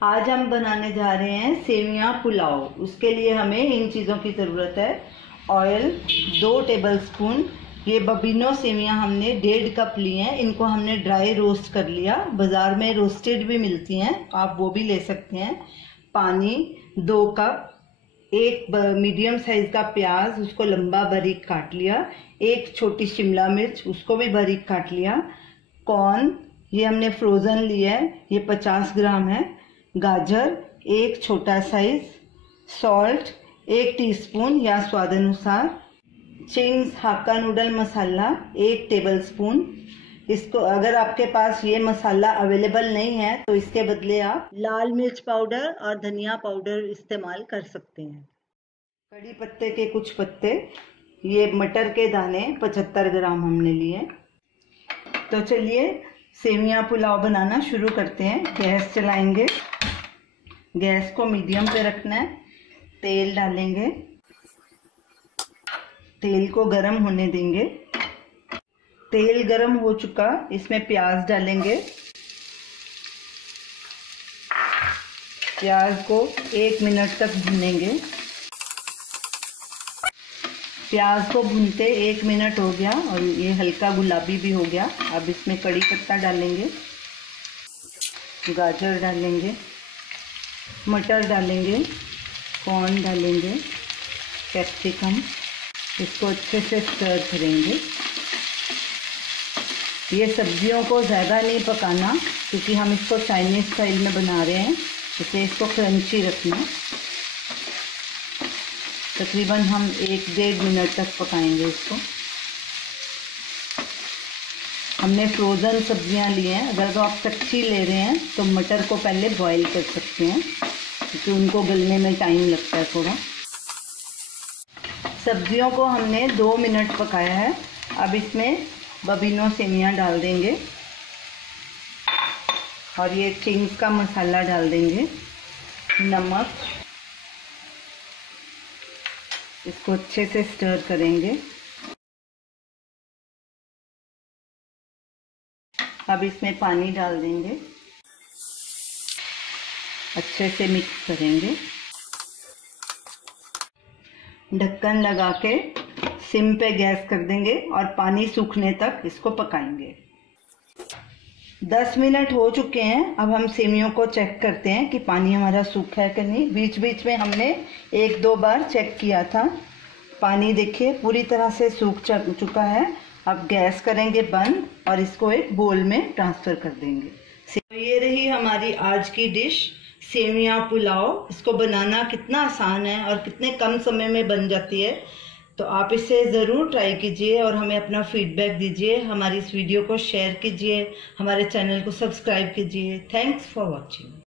आज हम बनाने जा रहे हैं सेवियां पुलाव। उसके लिए हमें इन चीज़ों की ज़रूरत है। Oil 2 tablespoon. ये बबिनो सेवियां हमने 1.5 कप ली हैं। इनको हमने ड्राई रोस्ट कर लिया। बाज़ार में रोस्टेड भी मिलती हैं, आप वो भी ले सकते हैं। पानी 2 कप। एक मीडियम साइज़ का प्याज, उसको लंबा बारीक काट लिया। एक छोटी शिमला मिर्च, उसको भी बारीक काट लिया। कॉर्न ये हमने फ्रोज़न लिया है, ये 50 ग्राम है। गाजर एक छोटा साइज। सॉल्ट 1 टीस्पून या स्वाद अनुसार। चिंग्स हाक्का नूडल मसाला 1 टेबलस्पून। इसको अगर आपके पास ये मसाला अवेलेबल नहीं है तो इसके बदले आप लाल मिर्च पाउडर और धनिया पाउडर इस्तेमाल कर सकते हैं। कड़ी पत्ते के कुछ पत्ते। ये मटर के दाने 75 ग्राम हमने लिए। तो चलिए सेवियां पुलाव बनाना शुरू करते हैं। गैस चलाएंगे, गैस को मीडियम पे रखना है। तेल डालेंगे, तेल को गरम होने देंगे। तेल गरम हो चुका, इसमें प्याज डालेंगे। प्याज को 1 मिनट तक भूनेंगे। प्याज को भूनते 1 मिनट हो गया और ये हल्का गुलाबी भी हो गया। अब इसमें कड़ी पत्ता डालेंगे, गाजर डालेंगे, मटर डालेंगे, कॉर्न डालेंगे, कैप्सिकम। इसको अच्छे से स्टर करेंगे। ये सब्जियों को ज़्यादा नहीं पकाना क्योंकि हम इसको चाइनीज़ स्टाइल में बना रहे हैं, इसलिए इसको क्रंची रखना। तकरीबन हम 1-1.5 मिनट तक पकाएंगे इसको। हमने फ्रोज़न सब्जियां ली हैं। अगर तो आप कच्ची ले रहे हैं तो मटर को पहले बॉईल कर सकते हैं क्योंकि उनको गलने में टाइम लगता है थोड़ा। सब्जियों को हमने 2 मिनट पकाया है। अब इसमें बबिनो सेवियां डाल देंगे और ये चिंग्स का मसाला डाल देंगे। नमक, इसको अच्छे से स्टर करेंगे। अब इसमें पानी डाल देंगे, अच्छे से मिक्स करेंगे। ढक्कन लगा के सिम पे गैस कर देंगे और पानी सूखने तक इसको पकाएंगे। 10 मिनट हो चुके हैं। अब हम सेवियों को चेक करते हैं कि पानी हमारा सूखा है कि नहीं। बीच बीच में हमने 1-2 बार चेक किया था। पानी देखिए पूरी तरह से सूख चुका है। अब गैस करेंगे बंद और इसको एक बोल में ट्रांसफ़र कर देंगे। तो ये रही हमारी आज की डिश सेवियां पुलाव। इसको बनाना कितना आसान है और कितने कम समय में बन जाती है। तो आप इसे ज़रूर ट्राई कीजिए और हमें अपना फीडबैक दीजिए। हमारी इस वीडियो को शेयर कीजिए, हमारे चैनल को सब्सक्राइब कीजिए। Thanks for watching.